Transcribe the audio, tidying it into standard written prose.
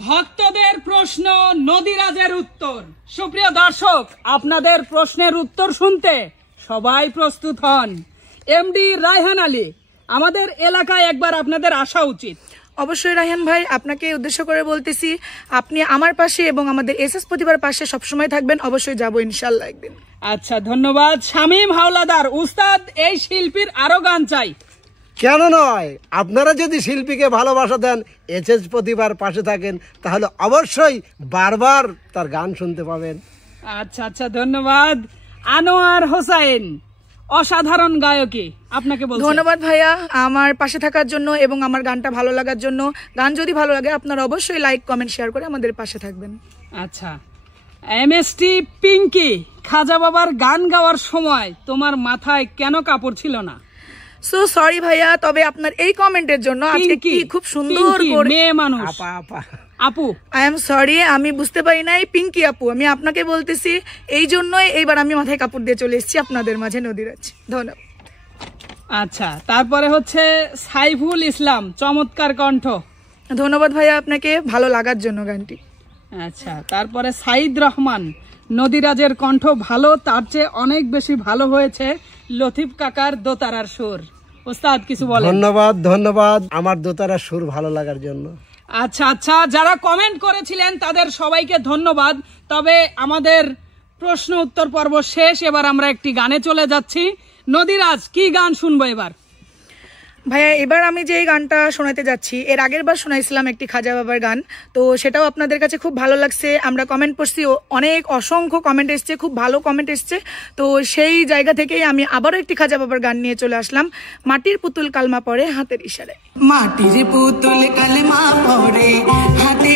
ভক্তদের প্রশ্ন, নদীরাজের উত্তর। সুপ্রিয় দর্শক, আপনাদের প্রশ্নের উত্তর শুনতে সবাই প্রস্তুত হন। এমডি রায়হান আলী, আমাদের এলাকায় একবার আপনাদের আসা উচিত। অবশ্যই রায়হান ভাই, আপনাকে উদ্দেশ্য করে বলতেছি, আপনি আমার পাশে এবং আমাদের এসএস প্রতিভার পাশে সবসময় থাকবেন। অবশ্যই যাবো ইনশাল্লাহ একদিন। আচ্ছা, ধন্যবাদ। শামীম হাওলাদার, উস্তাদ এই শিল্পীর আরো গান চাই। কেন নয়, আপনারা যদি শিল্পীকে ভালোবাসা দেন, এসএস প্রতিভার পাশে থাকেন, তাহলে অবশ্যই বারবার তার গান শুনতে পাবেন। আচ্ছা আচ্ছা, ধন্যবাদ। আনোয়ার হোসাইন, অসাধারণ গায়কী, আপনাকে বলছি। ধন্যবাদ ভাইয়া আমার পাশে থাকার জন্য এবং আমার গানটা ভালো লাগার জন্য। গান যদি ভালো লাগে আপনারা অবশ্যই লাইক, কমেন্ট, শেয়ার করে আমাদের পাশে থাকবেন। আচ্ছা, এমএসটি পিঙ্কি, খাজা বাবার গান গাওয়ার সময় তোমার মাথায় কেন কাপড় ছিল না? সো সরি ভাইয়া, তবে আপনার এই কমেন্টের জন্য আজকে কি খুব সুন্দর করে মেয়ে মানুষ আপু, আই এম সরি, আমি বুঝতে পারি নাই। পিঙ্কি আপু, আমি আপনাকে বলতেছি, এই জন্যই এইবার আমি মাথায় কাপড় দিয়ে চলে এসেছি আপনাদের মাঝে। নদীরাজ, ধন্যবাদ। আচ্ছা, তারপরে হচ্ছে সাইফুল ইসলাম, চমৎকার কণ্ঠ। ধন্যবাদ ভাইয়া আপনাকে ভালো লাগার জন্য গানটি। আচ্ছা, তারপরে সাইদ রহমান, নদীরাজের কণ্ঠ ভালো, তার চেয়ে অনেক বেশি ভালো হয়েছে লতিফ কাকার দোতারার সুর। ওস্তাদ কিছু বলেন। ধন্যবাদ, ধন্যবাদ আমার দোতারার সুর ভালো লাগার জন্য। আচ্ছা আচ্ছা, যারা কমেন্ট করেছিলেন তাদের সবাইকে ধন্যবাদ। তবে আমাদের প্রশ্ন উত্তর পর্ব শেষ, এবার আমরা একটি গানে চলে যাচ্ছি। নদীরাজ, কি গান শুনবো এবার? ভাইয়া এবার আমি যে গানটা শোনাতে যাচ্ছি, এর আগের বার শোনাইছিলাম একটি খাজা বাবার গান, তো সেটাও আপনাদের কাছে খুব ভালো লাগছে। আমরা কমেন্ট পড়ছি, অনেক অসংখ্য কমেন্ট এসছে, খুব ভালো কমেন্ট এসছে। তো সেই জায়গা থেকেই আমি আবারও একটি খাজা বাবার গান নিয়ে চলে আসলাম। মাটির পুতুল কালমা পড়ে হাতের ইশারায়। মাটির পুতুল কালমা পড়ে হাতের